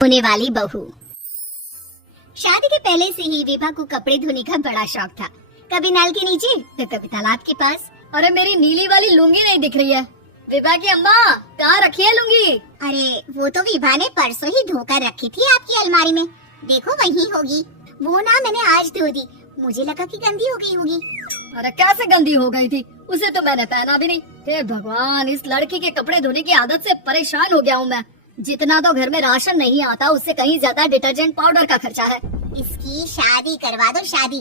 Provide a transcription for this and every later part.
होने वाली बहू। शादी के पहले से ही विभा को कपड़े धोने का बड़ा शौक था। कभी नल के नीचे तो कभी तालाब के पास। अरे मेरी नीली वाली लुंगी नहीं दिख रही है। विभा की अम्मा कहाँ रखी है लुंगी? अरे वो तो विभा ने परसों ही धोकर रखी थी आपकी अलमारी में, देखो वहीं होगी। वो ना मैंने आज धो दी, मुझे लगा कि गंदी हो गई होगी। अरे कैसे गंदी हो गई थी, उसे तो मैंने पहना भी नहीं। हे भगवान, इस लड़की के कपड़े धोने की आदत से परेशान हो गया हूँ मैं। जितना तो घर में राशन नहीं आता उससे कहीं ज्यादा डिटर्जेंट पाउडर का खर्चा है। इसकी शादी करवा दो, शादी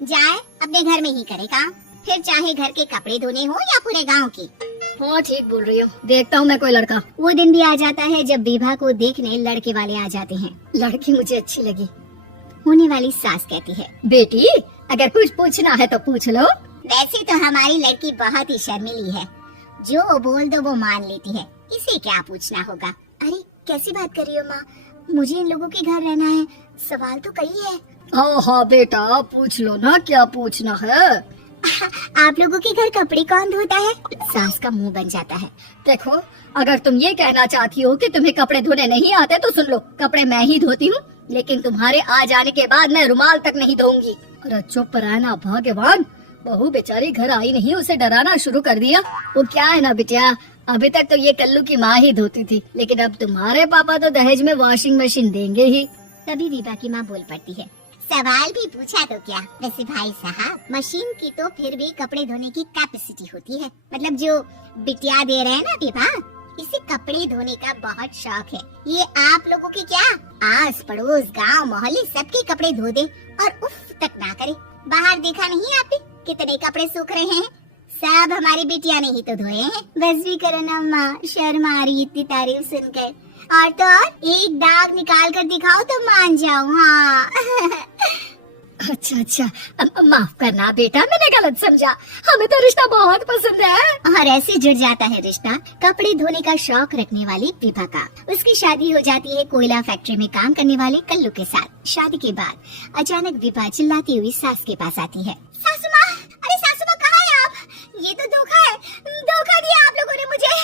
जाए अपने घर में ही करे काम, फिर चाहे घर के कपड़े धोने हो या पूरे गांव के। हाँ ठीक बोल रही हो, देखता हूँ मैं कोई लड़का। वो दिन भी आ जाता है जब विभा को देखने लड़के वाले आ जाते हैं। लड़की मुझे अच्छी लगी। होने वाली सास कहती है, बेटी अगर कुछ पूछना है तो पूछ लो। वैसे तो हमारी लड़की बहुत ही शर्मीली है, जो बोल दो वो मान लेती है, इसे क्या पूछना होगा। अरे कैसी बात कर रही हो माँ, मुझे इन लोगों के घर रहना है, सवाल तो कई है। हाँ हाँ बेटा पूछ लो ना, क्या पूछना है। आप लोगों के घर कपड़े कौन धोता है? सास का मुंह बन जाता है। देखो अगर तुम ये कहना चाहती हो कि तुम्हें कपड़े धोने नहीं आते तो सुन लो, कपड़े मैं ही धोती हूँ, लेकिन तुम्हारे आ जाने के बाद मैं रुमाल तक नहीं धोऊंगी। अरे चुप रहना भगवान, बहू बेचारी घर आई नहीं, उसे डराना शुरू कर दिया। वो क्या है ना बिटिया, अभी तक तो ये कल्लू की माँ ही धोती थी, लेकिन अब तुम्हारे पापा तो दहेज में वॉशिंग मशीन देंगे ही। तभी विभा की माँ बोल पड़ती है, सवाल भी पूछा तो क्या। वैसे भाई साहब, मशीन की तो फिर भी कपड़े धोने की कैपेसिटी होती है, मतलब जो बिटिया दे रहे हैं ना विभा, इसे कपड़े धोने का बहुत शौक है। ये आप लोगों की क्या आस पड़ोस गांव मोहल्ले सबके कपड़े धो दे और उफ तक ना करे। बाहर देखा नहीं आपने कितने कपड़े सूख रहे हैं, सब हमारी बिटिया ने ही तो धोए हैं। बस भी करो ना माँ, शर्म आ रही इतनी तारीफ सुनकर। और तो और एक दाग निकाल कर दिखाओ तो मान जाओ। हाँ अच्छा अच्छा, माफ करना बेटा, मैंने गलत समझा, हमें तो रिश्ता बहुत पसंद है। और ऐसे जुड़ जाता है रिश्ता कपड़े धोने का शौक रखने वाली विभा का। उसकी शादी हो जाती है कोयला फैक्ट्री में काम करने वाले कल्लू के साथ। शादी के बाद अचानक विभा चिल्लाती हुई सास के पास आती है, सासू माँ, अरे सासू माँ कहाँ है आप? ये तो धोखा है, धोखा दिया आप लोगों ने मुझे।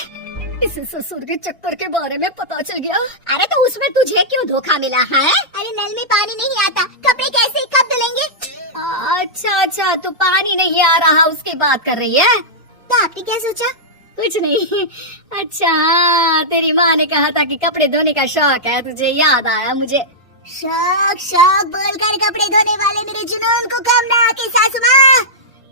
इसे ससुर के चक्कर के बारे में पता चल गया। अरे तो उसमें तुझे क्यों धोखा मिला है? अरे नल में पानी नहीं आता, कपड़े कैसे कब धुलेंगे? अच्छा अच्छा, तो पानी नहीं आ रहा उसकी बात कर रही है। तो आपने क्या सोचा? कुछ नहीं। अच्छा तेरी माँ ने कहा था कि कपड़े धोने का शौक है, तुझे याद आया मुझे। शौक शौक बोलकर कपड़े धोने वाले मेरे जुनून को कम ना आके सासू माँ,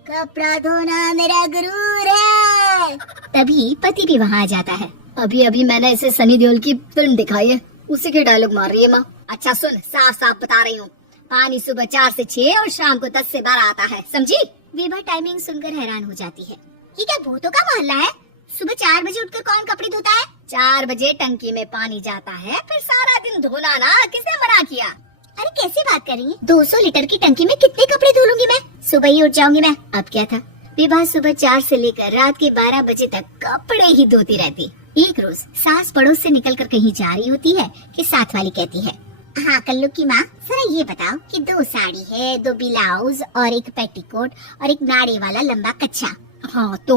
कपड़ा धोना मेरा गुरूर है। तभी पति भी वहाँ आ जाता है। अभी अभी मैंने इसे सनी देओल की फिल्म दिखाई है, उसी के डायलॉग मार रही है माँ। अच्छा सुन, साफ साफ बता रही हूँ, पानी सुबह 4 से 6 और शाम को 10 से 12 आता है, समझी? विभा टाइमिंग सुनकर हैरान हो जाती है, ये क्या भूतों का मोहल्ला है? सुबह 4 बजे उठकर कौन कपड़े धोता है? 4 बजे टंकी में पानी जाता है, फिर सारा दिन धोना ना, किसने मना किया? अरे कैसी बात कर रही है, 200 लीटर की टंकी में कितने कपड़े धो लूंगी मैं, सुबह ही उठ जाऊंगी मैं। अब क्या था, विभा सुबह 4 से लेकर रात के 12 बजे तक कपड़े ही धोती रहती। एक रोज सास पड़ोस से निकलकर कहीं जा रही होती है कि साथ वाली कहती है, हाँ कल्लू की माँ, जरा ये बताओ कि 2 साड़ी है, 2 ब्लाउज और एक पेटीकोट और एक नाड़े वाला लंबा कच्छा। हाँ तो?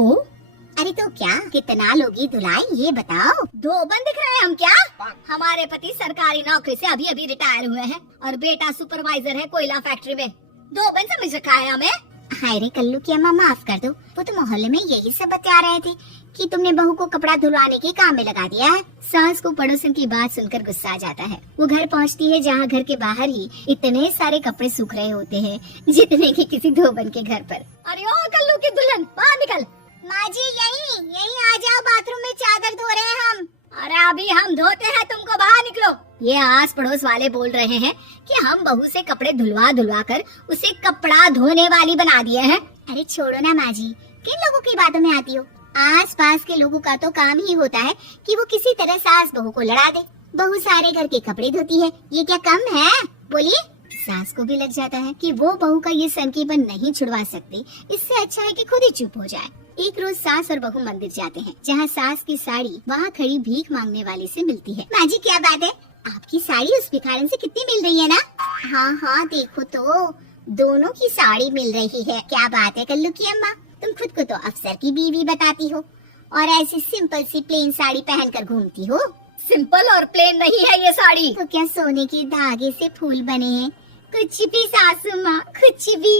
अरे तो क्या, कितना लोगी धुलाई ये बताओ। 2 बन दिख रहे हैं हम क्या? हमारे पति सरकारी नौकरी से अभी अभी रिटायर हुए हैं और बेटा सुपरवाइजर है कोयला फैक्ट्री में। 2 बन समझ रखा है हमें। हाय रे कल्लू की अम्मा, माफ कर दो, वो तो मोहल्ले में यही सब बता रहे थे कि तुमने बहू को कपड़ा धुलवाने के काम में लगा दिया है। सास को पड़ोसन की बात सुनकर गुस्सा आ जाता है। वो घर पहुंचती है जहां घर के बाहर ही इतने सारे कपड़े सूख रहे होते हैं जितने कि किसी धोबन के घर पर। अरे ओ कल्लू की दुल्हन, बाहर निकल। माँ जी यही आ जाओ, बाथरूम में चादर धो रहे हैं हम। अरे अभी हम धोते हैं, तुमको बाहर निकलो। ये आस पड़ोस वाले बोल रहे हैं कि हम बहू से कपड़े धुलवा कर उसे कपड़ा धोने वाली बना दिए हैं। अरे छोड़ो ना माँ जी, किन लोगों की बातों में आती हो? आस पास के लोगों का तो काम ही होता है कि वो किसी तरह सास बहू को लड़ा दे। बहू सारे घर के कपड़े धोती है, ये क्या कम है? बोलिए। सास को भी लग जाता है कि वो बहू का ये संकीपन नहीं छुड़वा सकती, इससे अच्छा है कि खुद ही चुप हो जाए। एक रोज सास और बहू मंदिर जाते हैं, जहाँ सास की साड़ी वहाँ खड़ी भीख मांगने वाली से मिलती है। माँ जी क्या बात है, आपकी साड़ी उस भिखारन से कितनी मिल रही है ना? हाँ हाँ देखो तो, दोनों की साड़ी मिल रही है। क्या बात है कल्लू की अम्मा, तुम खुद को तो अफसर की बीवी बताती हो और ऐसी सिंपल सी प्लेन साड़ी पहनकर घूमती हो। सिंपल और प्लेन नहीं है ये साड़ी। तो क्या सोने के धागे से फूल बने हैं? कुछ भी सासू माँ, कुछ भी।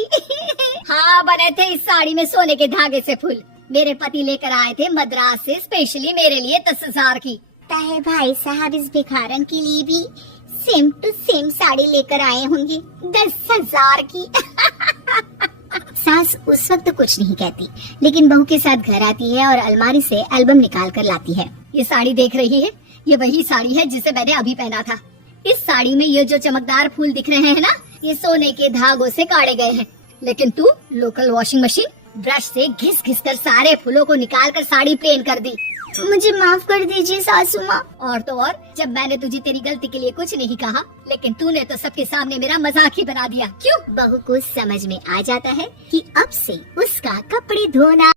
हाँ, बने थे इस साड़ी में सोने के धागे से फूल। मेरे पति लेकर आए थे मद्रास से स्पेशली मेरे लिए 10,000 की। ताहे भाई साहब इस भिखारन के लिए भी सेम टू सेम साड़ी लेकर आए होंगे 10,000 की। सास उस वक्त कुछ नहीं कहती, लेकिन बहू के साथ घर आती है और अलमारी से एल्बम निकाल कर लाती है। ये साड़ी देख रही है, ये वही साड़ी है जिसे मैंने अभी पहना था। इस साड़ी में ये जो चमकदार फूल दिख रहे हैं ना, ये सोने के धागों से काटे गए हैं। लेकिन तू लोकल वॉशिंग मशीन ब्रश से घिस घिस कर सारे फूलों को निकाल कर साड़ी प्लेन कर दी। मुझे माफ कर दीजिए सासू माँ। और तो और, जब मैंने तुझे तेरी गलती के लिए कुछ नहीं कहा, लेकिन तूने तो सबके सामने मेरा मजाक ही बना दिया। क्यों? बहू को समझ में आ जाता है कि अब से उसका कपड़े धोना